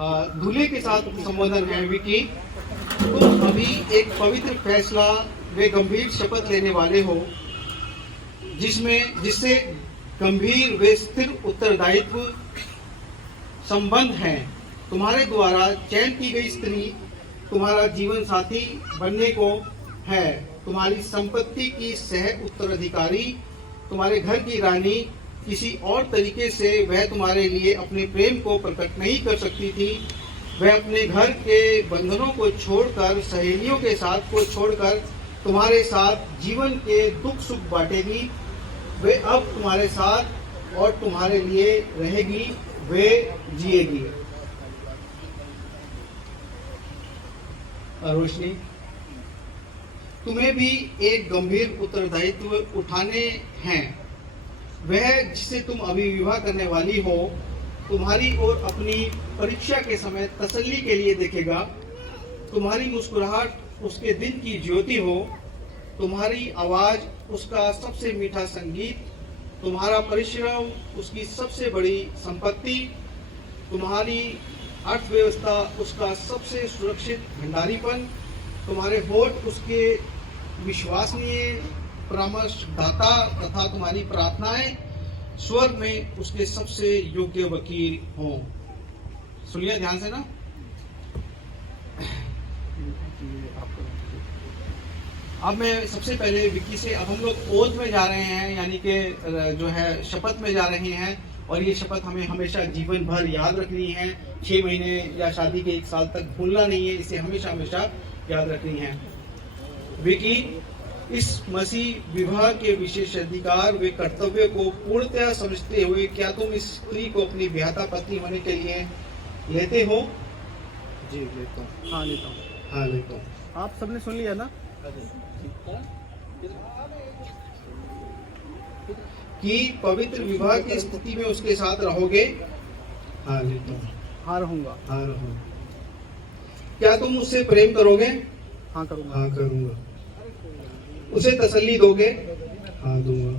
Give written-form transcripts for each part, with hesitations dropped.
दूल्हे के साथ संबोधन है विकी। तुम अभी एक पवित्र फैसला व गंभीर शपथ लेने वाले हो, जिससे गंभीर व स्थिर उत्तरदायित्व संबंध है। तुम्हारे द्वारा चयन की गई स्त्री तुम्हारा जीवन साथी बनने को है, तुम्हारी संपत्ति की सह उत्तराधिकारी, तुम्हारे घर की रानी। किसी और तरीके से वह तुम्हारे लिए अपने प्रेम को प्रकट नहीं कर सकती थी। वह अपने घर के बंधनों को छोड़कर, सहेलियों के साथ को छोड़कर तुम्हारे साथ जीवन के दुख सुख बांटेगी। वे अब तुम्हारे साथ और तुम्हारे लिए रहेगी, वे जिएगी। रोशनी, तुम्हें भी एक गंभीर उत्तरदायित्व उठाने हैं। वह जिसे तुम अभी विवाह करने वाली हो तुम्हारी और अपनी परीक्षा के समय तसल्ली के लिए देखेगा। तुम्हारी मुस्कुराहट उसके दिन की ज्योति हो, तुम्हारी आवाज उसका सबसे मीठा संगीत, तुम्हारा परिश्रम उसकी सबसे बड़ी संपत्ति, तुम्हारी अर्थव्यवस्था उसका सबसे सुरक्षित भंडारीपन, तुम्हारे होठ उसके विश्वसनीय परामर्शदाता तथा तुम्हारी प्रार्थनाएं स्वर्ग में उसके सबसे योग्य वकील हों। सुनिए ध्यान से ना। अब मैं सबसे पहले विक्की से, अब हम लोग ओथ में जा रहे हैं, यानी कि जो है शपथ में जा रहे हैं, और ये शपथ हमें हमेशा जीवन भर याद रखनी है। 6 महीने या शादी के 1 साल तक भूलना नहीं है, इसे हमेशा हमेशा याद रखनी है। विकी, इस मसीह विवाह के विशेष अधिकार व कर्तव्य को पूर्णतः समझते हुए क्या तुम इस स्त्री को अपनी ब्याहता पत्नी होने के लिए लेते हो? जी लेता हूँ। हाँ लेता हूँ। हाँ लेता हूँ। आप सबने सुन लिया ना कि पवित्र विवाह की स्थिति में उसके साथ रहोगे? हाँ लेता हूँ। हाँ रहूंगा। हाँ रहूंगा। क्या तुम उससे प्रेम करोगे? हाँ करूंगा। हाँ करूंगा। उसे तसल्ली दोगे? हाँ दूंगा।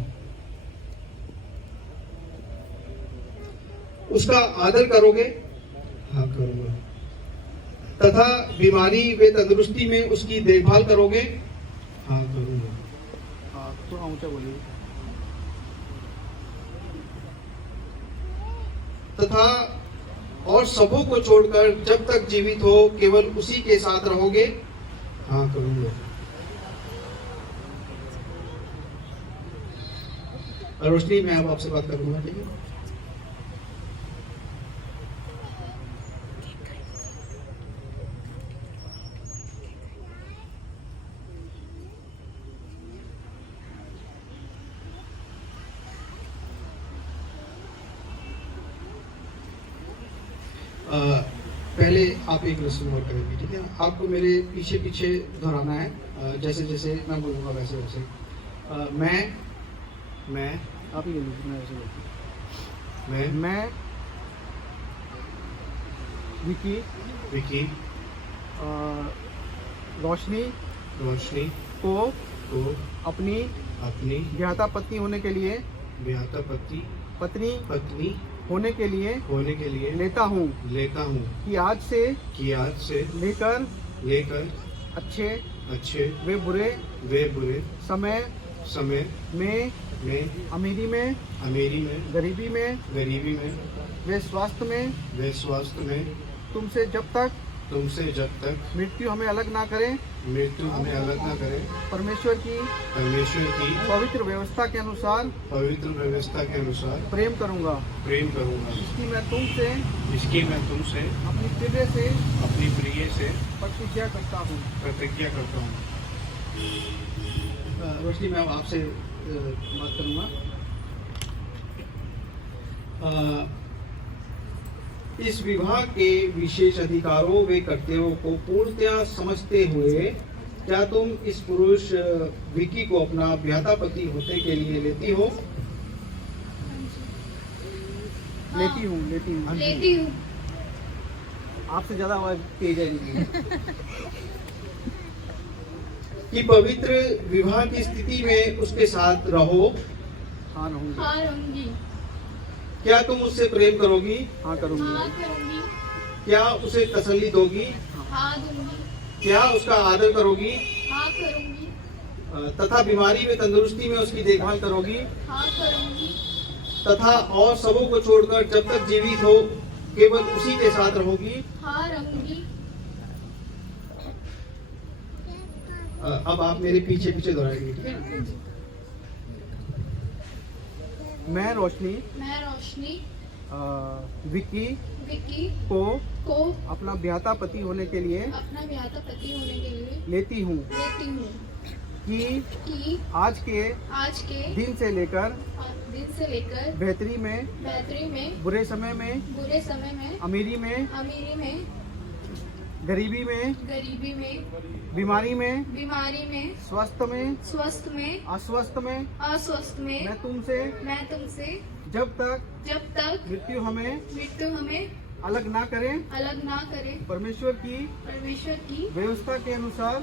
उसका आदर करोगे? हाँ करूंगा। तथा बीमारी व तंदुरुस्ती में उसकी देखभाल करोगे? हाँ करूंगा। हाँ थोड़ा ऊंचा बोलिए। तथा और सबों को छोड़कर जब तक जीवित हो केवल उसी के साथ रहोगे? हाँ करूंगा। रोशनी, मैं अब आपसे बात करूंगा, ठीक है? पहले आप एक रस्म और करेंगे, ठीक है? आपको मेरे पीछे पीछे दोहराना है, जैसे जैसे मैं बोलूँगा वैसे वैसे। मैं आप ही ले लीजिए, मैं ऐसे बोलता हूँ। मैं विकी रोशनी को अपनी ब्याहता पत्नी होने के लिए पत्नी होने के लिए लेता हूँ कि आज से लेकर अच्छे वे बुरे समय में अमीरी में गरीबी में वे स्वास्थ्य में तुमसे जब तक मृत्यु हमें अलग ना करे परमेश्वर की पवित्र व्यवस्था के अनुसार प्रेम करूंगा। इसकी मैं तुमसे अपनी प्रिय से प्रतिज्ञा करता हूँ। रोशनी, मैं आपसे बात करूंगा। इस विवाह के विशेष अधिकारों व कर्तव्यों को पूर्णतः समझते हुए क्या तुम इस पुरुष विकी को अपना ब्याहता पति होने के लिए लेती हो? लेती हूँ। आपसे ज्यादा आवाज तेज है। कि पवित्र विवाह की स्थिति में उसके साथ रहो? हाँ रहूंगी। क्या तुम उससे प्रेम करोगी? हाँ करूंगी। क्या उसे तसल्ली दोगी? हाँ दूंगी। क्या उसका आदर करोगी? हाँ करूंगी। तथा बीमारी में तंदुरुस्ती में उसकी देखभाल करोगी? हाँ करूंगी। तथा और सबों को छोड़कर जब तक जीवित हो केवल उसी के साथ रहोगी? हाँ रहूंगी। अब आप मेरे पीछे पीछे दोहराएंगे, ठीक है? मैं रोशनी मैं रोशनी विक्की विक्की को को अपना ब्याहता पति होने के लिए अपना ब्याहता पति होने के लिए लेती हूँ लेती हूँ कि कि आज के आज के दिन से लेकर दिन से लेकर बेहतरी में, बेहतरी में, बुरे समय में, बुरे समय में, अमीरी में, अमीरी में, गरीबी में, गरीबी में, बीमारी में, बीमारी में, स्वस्थ में, स्वस्थ में, अस्वस्थ में, अस्वस्थ में मैं तुमसे जब तक मृत्यु हमें अलग ना करें, अलग ना करे, परमेश्वर की व्यवस्था के अनुसार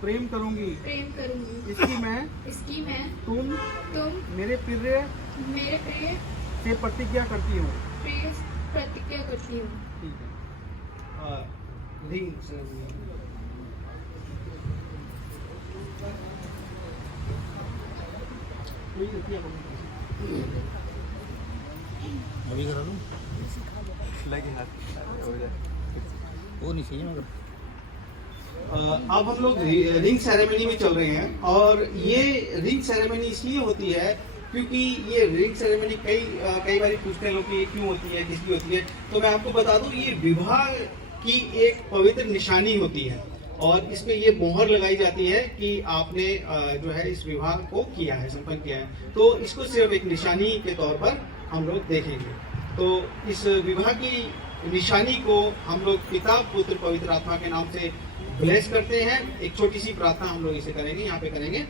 प्रेम करूंगी। प्रेम करूंगी। इसकी मैं तुम मेरे प्रिय मेरे प्रिय से प्रतिज्ञा करती हूँ। प्रिय प्रतिज्ञा करती हूँ। ठीक है। Ring ceremony. अभी करा लूँ लगे हाथ हो जाए वो नहीं चाहिए मगर अब हम लोग रिंग सेरेमनी में चल रहे हैं और ये रिंग सेरेमनी इसलिए होती है क्योंकि ये रिंग सेरेमनी कई बार पूछते हैं लोग कि ये क्यों होती है, किसकी होती है। तो मैं आपको बता दूं ये विवाह की एक पवित्र निशानी होती है और इसमें ये मोहर लगाई जाती है कि आपने जो है इस विवाह को किया है, संपन्न किया है। तो इसको सिर्फ एक निशानी के तौर पर हम लोग देखेंगे। तो इस विवाह की निशानी को हम लोग पिता पुत्र पवित्र आत्मा के नाम से ब्लेस करते हैं। एक छोटी सी प्रार्थना हम लोग इसे करेंगे, यहाँ पे करेंगे।